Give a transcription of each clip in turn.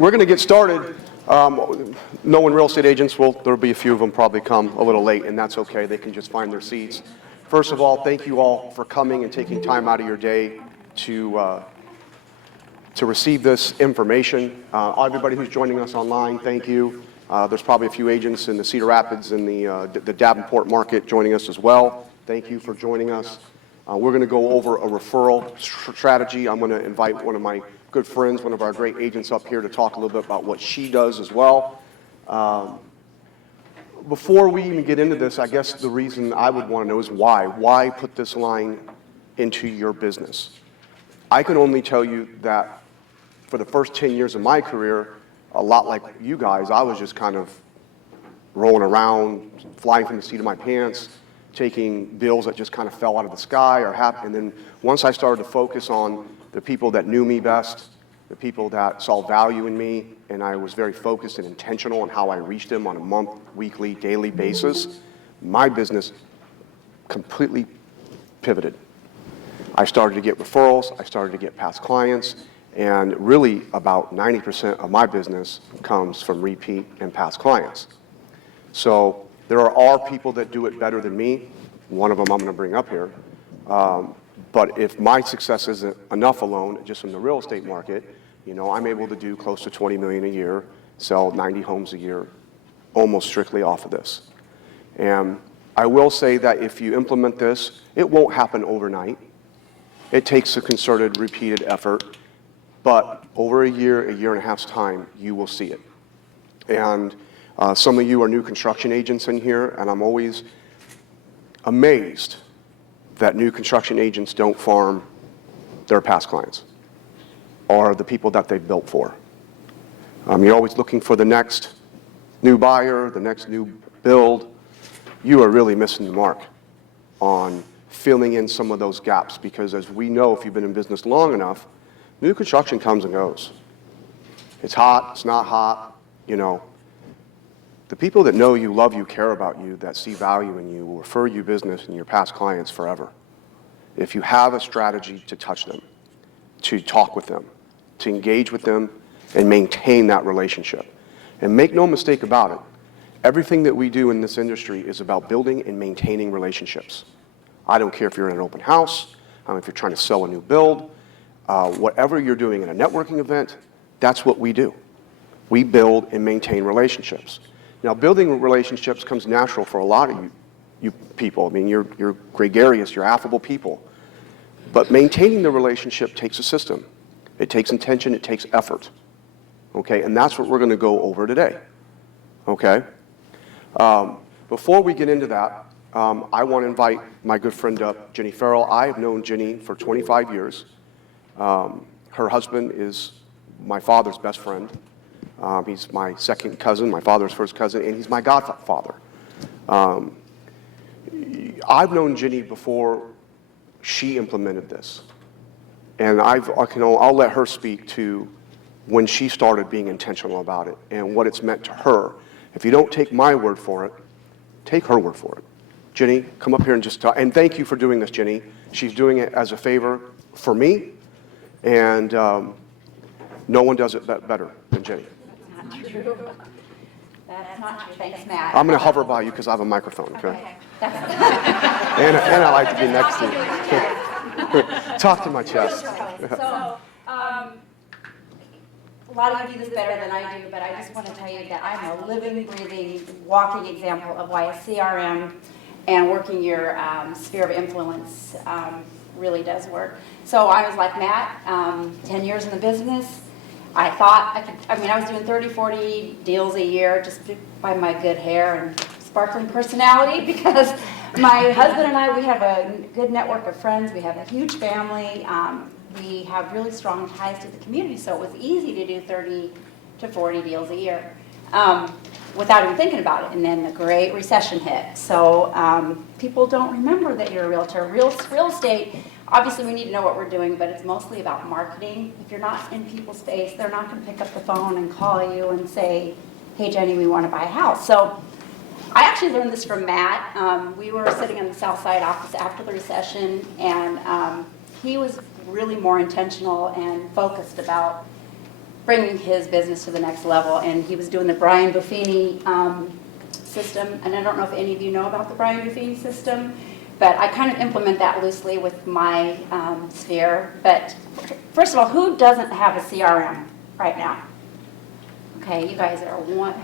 We're going to get started. Knowing real estate agents, there'll be a few of them probably come a little late, and that's okay. They can just find their seats. First of all, thank you all for coming and taking time out of your day to receive this information. Everybody who's joining us online, thank you. There's probably a few agents in the Cedar Rapids and the Davenport market joining us as well. Thank you for joining us. We're going to go over a referral strategy. I'm going to invite one of my good friends, one of our great agents up here to talk a little bit about what she does as well. Before we even get into this, I guess the reason I would want to know is why. Why put this line into your business? I can only tell you that for the first 10 years of my career, a lot like you guys, I was just kind of rolling around, flying from the seat of my pants, taking bills that just kind of fell out of the sky or happened. And then once I started to focus on the people that knew me best, the people that saw value in me, and I was very focused and intentional on how I reached them on a month, weekly, daily basis, my business completely pivoted. I started to get referrals, I started to get past clients, and really about 90% of my business comes from repeat and past clients. So there are people that do it better than me. One of them I'm going to bring up here. But if my success isn't enough alone, just from the real estate market, you know, I'm able to do close to $20 million a year, sell 90 homes a year, almost strictly off of this. And I will say that if you implement this, it won't happen overnight. It takes a concerted, repeated effort, but over a year and a half's time, you will see it. And some of you are new construction agents in here, and I'm always amazed that new construction agents don't farm their past clients or the people that they've built for. You're always looking for the next new buyer, the next new build. You are really missing the mark on filling in some of those gaps, because as we know, if you've been in business long enough, new construction comes and goes. It's hot, it's not hot, you know. The people that know you, love you, care about you, that see value in you will refer you business and your past clients forever. If you have a strategy to touch them, to talk with them, to engage with them, and maintain that relationship. And make no mistake about it, everything that we do in this industry is about building and maintaining relationships. I don't care if you're in an open house, if you're trying to sell a new build, whatever you're doing in a networking event, that's what we do. We build and maintain relationships. Now, building relationships comes natural for a lot of you people. I mean, you're gregarious, you're affable people. But maintaining the relationship takes a system. It takes intention, it takes effort. Okay, and that's what we're going to go over today. Okay? Before we get into that, I want to invite my good friend up, Jenny Farrell. I have known Jenny for 25 years. Her husband is my father's best friend. He's my second cousin, my father's first cousin, and he's my godfather. I've known Jenny before she implemented this. And I'll let her speak to when she started being intentional about it and what it's meant to her. If you don't take my word for it, take her word for it. Jenny, come up here and just talk. And thank you for doing this, Jenny. She's doing it as a favor for me, and no one does it better than Jenny. That's not true. Thanks, Matt. I'm going to hover by you because I have a microphone, okay? and I like to be next to you. Talk to my chest. So, a lot of you do this better than I do, but I just want to tell you that I'm a living, breathing, walking example of why a CRM and working your sphere of influence really does work. So I was like Matt, 10 years in the business. I thought I was doing 30, 40 deals a year just by my good hair and sparkling personality, because my husband and I, we have a good network of friends. We have a huge family. We have really strong ties to the community, so it was easy to do 30 to 40 deals a year without even thinking about it. And then the Great Recession hit. So people don't remember that you're a realtor. Real estate, obviously we need to know what we're doing, but it's mostly about marketing. If you're not in people's face, they're not going to pick up the phone and call you and say, hey, Jenny, we want to buy a house. So I actually learned this from Matt. We were sitting in the South Side office after the recession, and he was really more intentional and focused about bringing his business to the next level. And he was doing the Brian Buffini system. And I don't know if any of you know about the Brian Buffini system, but I kind of implement that loosely with my sphere. But first of all, who doesn't have a CRM right now? Okay, you guys are one.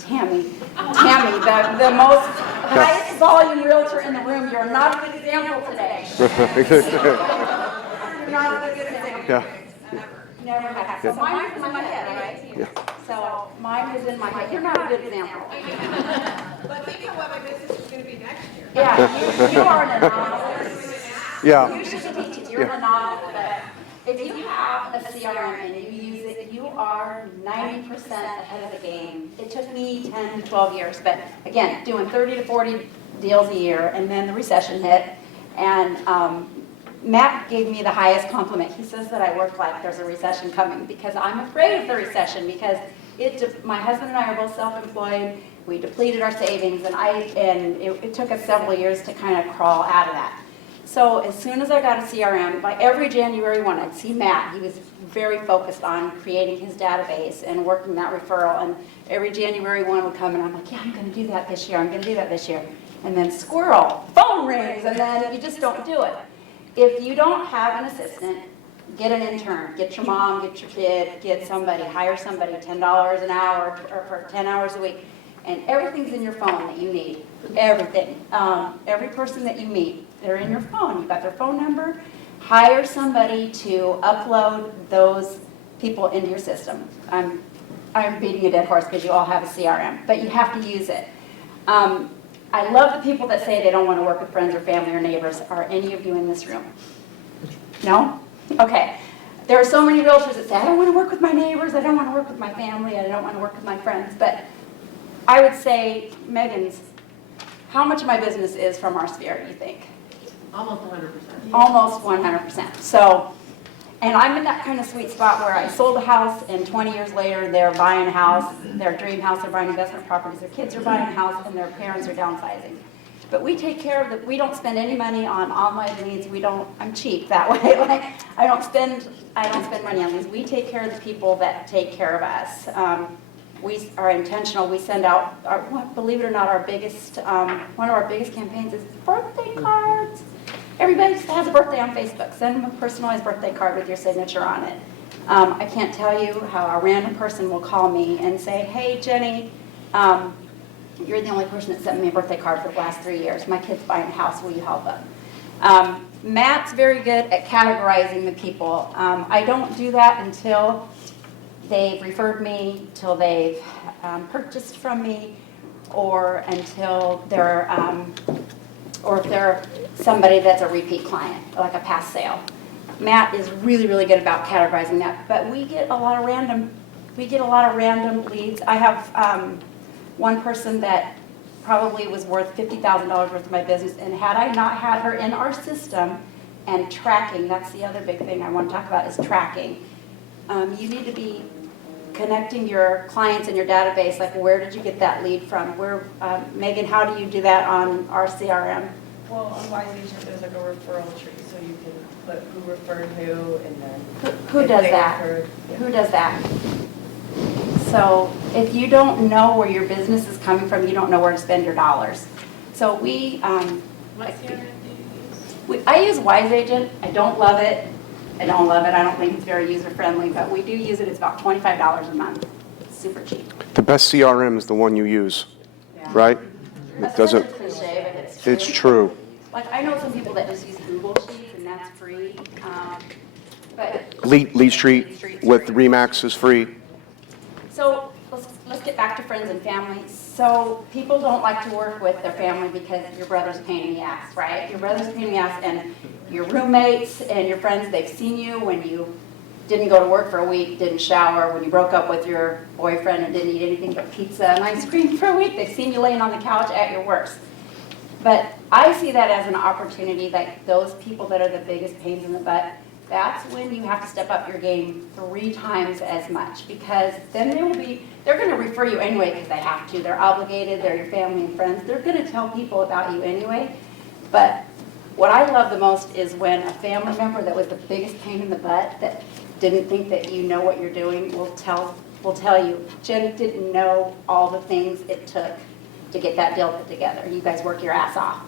Tammy, the most highest volume realtor in the room. You're not a good example today. You're not a good example. Yeah. Never have. So mine was in my head, right? Yeah. So mine was in my head. You're not a good example. But think of what my business is going to be next year. Yeah, you are an anomaly. Yeah. You should be teaching. You're an anomaly. But if you have a CRM and you use it, you are 90% ahead of the game. It took me 10 to 12 years, but again, doing 30 to 40 deals a year, and then the recession hit, and Matt gave me the highest compliment. He says that I work like there's a recession coming because I'm afraid of the recession because my husband and I are both self-employed. We depleted our savings, and it took us several years to kind of crawl out of that. So as soon as I got a CRM, by every January 1, I'd see Matt. He was very focused on creating his database and working that referral. And every January 1 would come, and I'm like, yeah, I'm going to do that this year. I'm going to do that this year. And then squirrel, phone rings, and then you just don't do it. If you don't have an assistant, get an intern. Get your mom, get your kid, get somebody, hire somebody, $10 an hour or for 10 hours a week. And everything's in your phone that you need. Everything. Every person that you meet, they're in your phone. You've got their phone number. Hire somebody to upload those people into your system. I'm beating a dead horse because you all have a CRM, but you have to use it. I love the people that say they don't want to work with friends or family or neighbors. Are any of you in this room? No? Okay. There are so many realtors that say, I don't want to work with my neighbors, I don't want to work with my family, I don't want to work with my friends. But I would say, Megan's, how much of my business is from our sphere, do you think? Almost 100%. Almost 100%. So, and I'm in that kind of sweet spot where I sold a house and 20 years later they're buying a house, their dream house, they're buying investment properties, their kids are buying a house and their parents are downsizing. But we take care of we don't spend any money on online leads. I'm cheap that way. Like I don't spend money on these. We take care of the people that take care of us. We are intentional. We send out, believe it or not, one of our biggest campaigns is birthday cards. Everybody just has a birthday on Facebook. Send them a personalized birthday card with your signature on it. I can't tell you how a random person will call me and say, hey, Jenny, you're the only person that sent me a birthday card for the last 3 years. My kid's buying a house. Will you help them? Matt's very good at categorizing the people. I don't do that until they've referred me, till they've purchased from me, or until they're, or if they're somebody that's a repeat client, like a past sale. Matt is really, really good about categorizing that, but we get a lot of random leads. I have one person that probably was worth $50,000 worth of my business, and had I not had her in our system and tracking, that's the other big thing I want to talk about is tracking. You need to be connecting your clients in your database, like where did you get that lead from? Megan, how do you do that on our CRM? Well, on Wise Agent, there's like a referral tree, so you can put who referred who, and then Who does that? Who does that? So if you don't know where your business is coming from, you don't know where to spend your dollars. So What CRM do you use? I use Wise Agent. I don't love it. I don't think it's very user-friendly, but we do use it. It's about $25 a month. It's super cheap. The best CRM is the one you use, right? It doesn't. It's cliche, but it's true. It's true. Like I know some people that just use Google Sheets, and that's free. But Lead Street with Remax is free. so let's get back to friends and family. So people don't like to work with their family because your brother's a pain in the ass, right? Your brother's a pain in the ass, and your roommates and your friends, they've seen you when you didn't go to work for a week, didn't shower, when you broke up with your boyfriend and didn't eat anything but pizza and ice cream for a week. They've seen you laying on the couch at your worst. But I see that as an opportunity, like those people that are the biggest pains in the butt, that's when you have to step up your game 3 times as much, because then they're going to refer you anyway because they have to. They're obligated, they're your family and friends. They're going to tell people about you anyway. But what I love the most is when a family member that was the biggest pain in the butt, that didn't think that you know what you're doing will tell you, Jen didn't know all the things it took to get that deal put together. You guys work your ass off.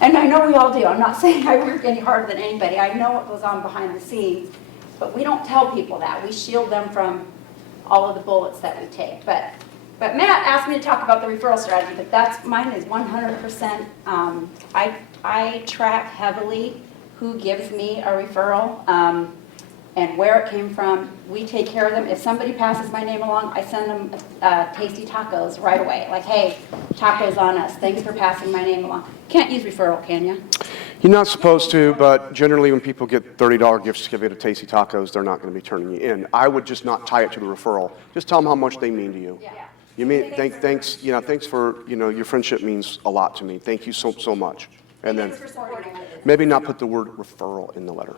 And I know we all do. I'm not saying I work any harder than anybody. I know what goes on behind the scenes, but we don't tell people that. We shield them from all of the bullets that we take. But Matt asked me to talk about the referral strategy, but mine is 100%. I track heavily who gives me a referral and where it came from. We take care of them. If somebody passes my name along, I send them tasty tacos right away. Like, hey, tacos on us. Thanks for passing my name along. Can't use referral, can you? You're not supposed to, but generally when people get $30 gift certificate of Tasty Tacos, they're not going to be turning you in. I would just not tie it to the referral. Just tell them how much they mean to you. Yeah. You mean thanks for your friendship means a lot to me. Thank you so much. And then Thanks for supporting my business. maybe not put the word referral in the letter.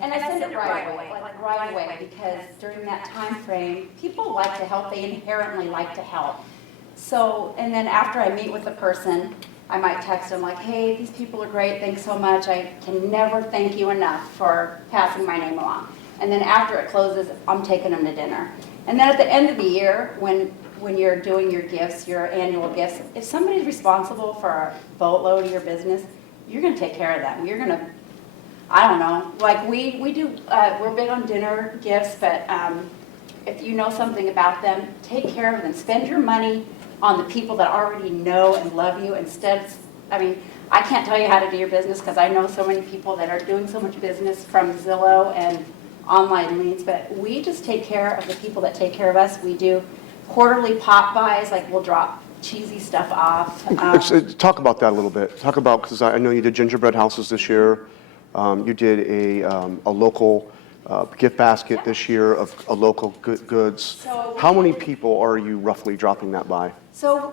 And I send it right away, like right away, because during that time frame, people like to help. They inherently like to help. So, and then after I meet with the person, I might text them like, hey, these people are great, thanks so much. I can never thank you enough for passing my name along. And then after it closes, I'm taking them to dinner. And then at the end of the year, when you're doing your gifts, your annual gifts, if somebody's responsible for a boatload of your business, you're gonna take care of them. You're gonna, I don't know, like we do, we're big on dinner gifts, but if you know something about them, take care of them. Spend your money on the people that already know and love you instead. I can't tell you how to do your business because I know so many people that are doing so much business from Zillow and online leads, but we just take care of the people that take care of us. We do quarterly pop buys, like we'll drop cheesy stuff off. Talk about that a little bit. Talk about, because I know you did gingerbread houses this year. You did a local gift basket this year of a local goods. So How many people are you roughly dropping that by? So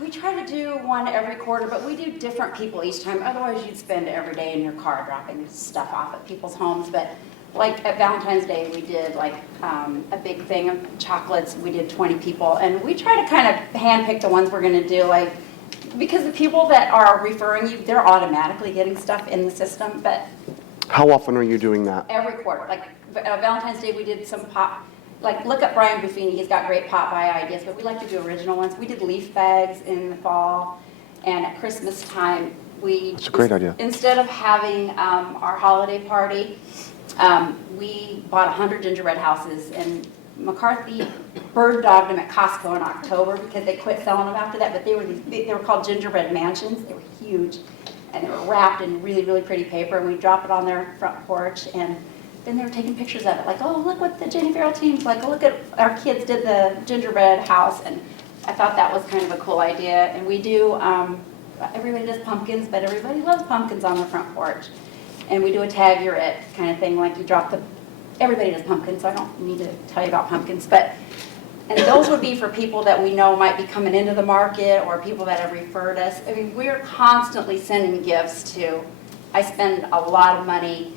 we try to do one every quarter, but we do different people each time. Otherwise, you'd spend every day in your car dropping stuff off at people's homes. But like at Valentine's Day, we did like a big thing of chocolates. We did 20 people, and we try to kind of handpick the ones we're going to do, like because the people that are referring you, they're automatically getting stuff in the system. But How often are you doing that? every quarter, like Valentine's Day, we did some pop. Like, look at Brian Buffini, he's got great pop by ideas, but we like to do original ones. We did leaf bags in the fall, and at Christmas time, It's a great idea. instead of having our holiday party, we bought 100 gingerbread houses, and McCarthy bird dogged them at Costco in October because they quit selling them after that, but they were called gingerbread mansions. They were huge, and they were wrapped in really, really pretty paper, and we drop it on their front porch, and then they were taking pictures of it, like, oh, look what the Jenny Farrell team's like, oh, look at our kids did the gingerbread house, and I thought that was kind of a cool idea. And we do, everybody does pumpkins, but everybody loves pumpkins on the front porch. And we do a tag you're it kind of thing, like you drop everybody does pumpkins, so I don't need to tell you about pumpkins, and those would be for people that we know might be coming into the market or people that have referred us. I mean, we're constantly sending gifts to, I spend a lot of money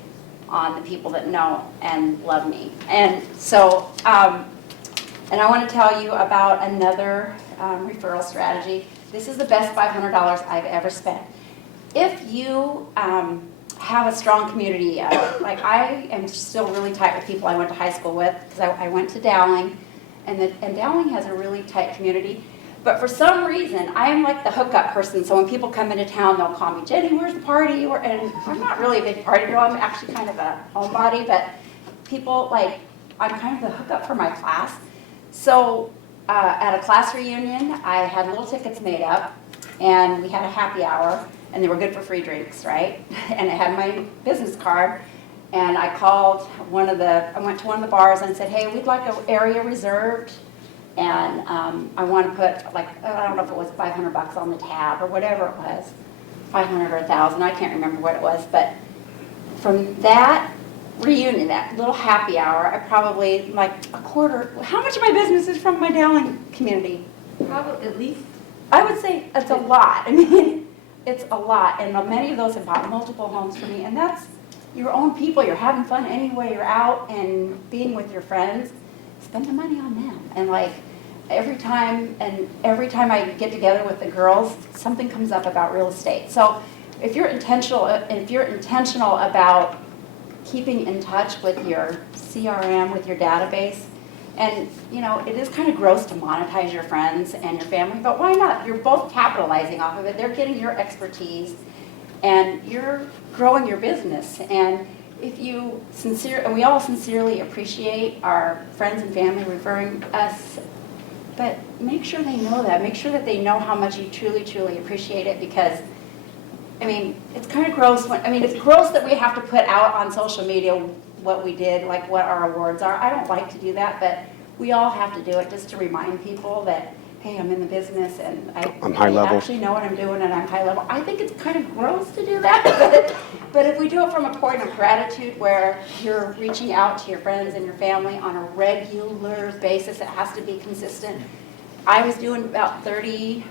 on the people that know and love me. And so, and I want to tell you about another referral strategy. This is the best $500 I've ever spent. If you have a strong community, like I am still really tight with people I went to high school with, because I went to Dowling, and Dowling has a really tight community. But for some reason, I am like the hookup person. So when people come into town, they'll call me, Jenny, where's the party? And I'm not really a big party girl. I'm actually kind of a homebody. But people, like, I'm kind of the hookup for my class. So at a class reunion, I had little tickets made up. And we had a happy hour. And they were good for free drinks, right? And I had my business card. And I called I went to one of the bars and said, hey, we'd like an area reserved. And I want to put, like, I don't know if it was $500 on the tab or whatever it was, 500 or 1,000, I can't remember what it was. But from that reunion, that little happy hour, I probably, like a quarter, how much of my business is from my Dowling community? Probably at least. I would say it's a lot. I mean, it's a lot. And many of those have bought multiple homes for me. And that's your own people. You're having fun anyway. You're out and being with your friends. Spend the money on them. And like every time I get together with the girls, something comes up about real estate. So if you're intentional about keeping in touch with your CRM, with your database. And, you know, it is kind of gross to monetize your friends and your family, but why not? You're both capitalizing off of it. They're getting your expertise, and you're growing your business. And if you and we all sincerely appreciate our friends and family referring us, but make sure they know that. Make sure that they know how much you truly, truly appreciate it, because, I mean, it's kind of gross it's gross that we have to put out on social media what we did, like what our awards are. I don't like to do that, but we all have to do it just to remind people that, hey, I'm in the business and I'm high level. I actually know what I'm doing and I'm high level. I think it's kind of gross to do that, but if we do it from a point of gratitude where you're reaching out to your friends and your family on a regular basis, it has to be consistent. I was doing about 40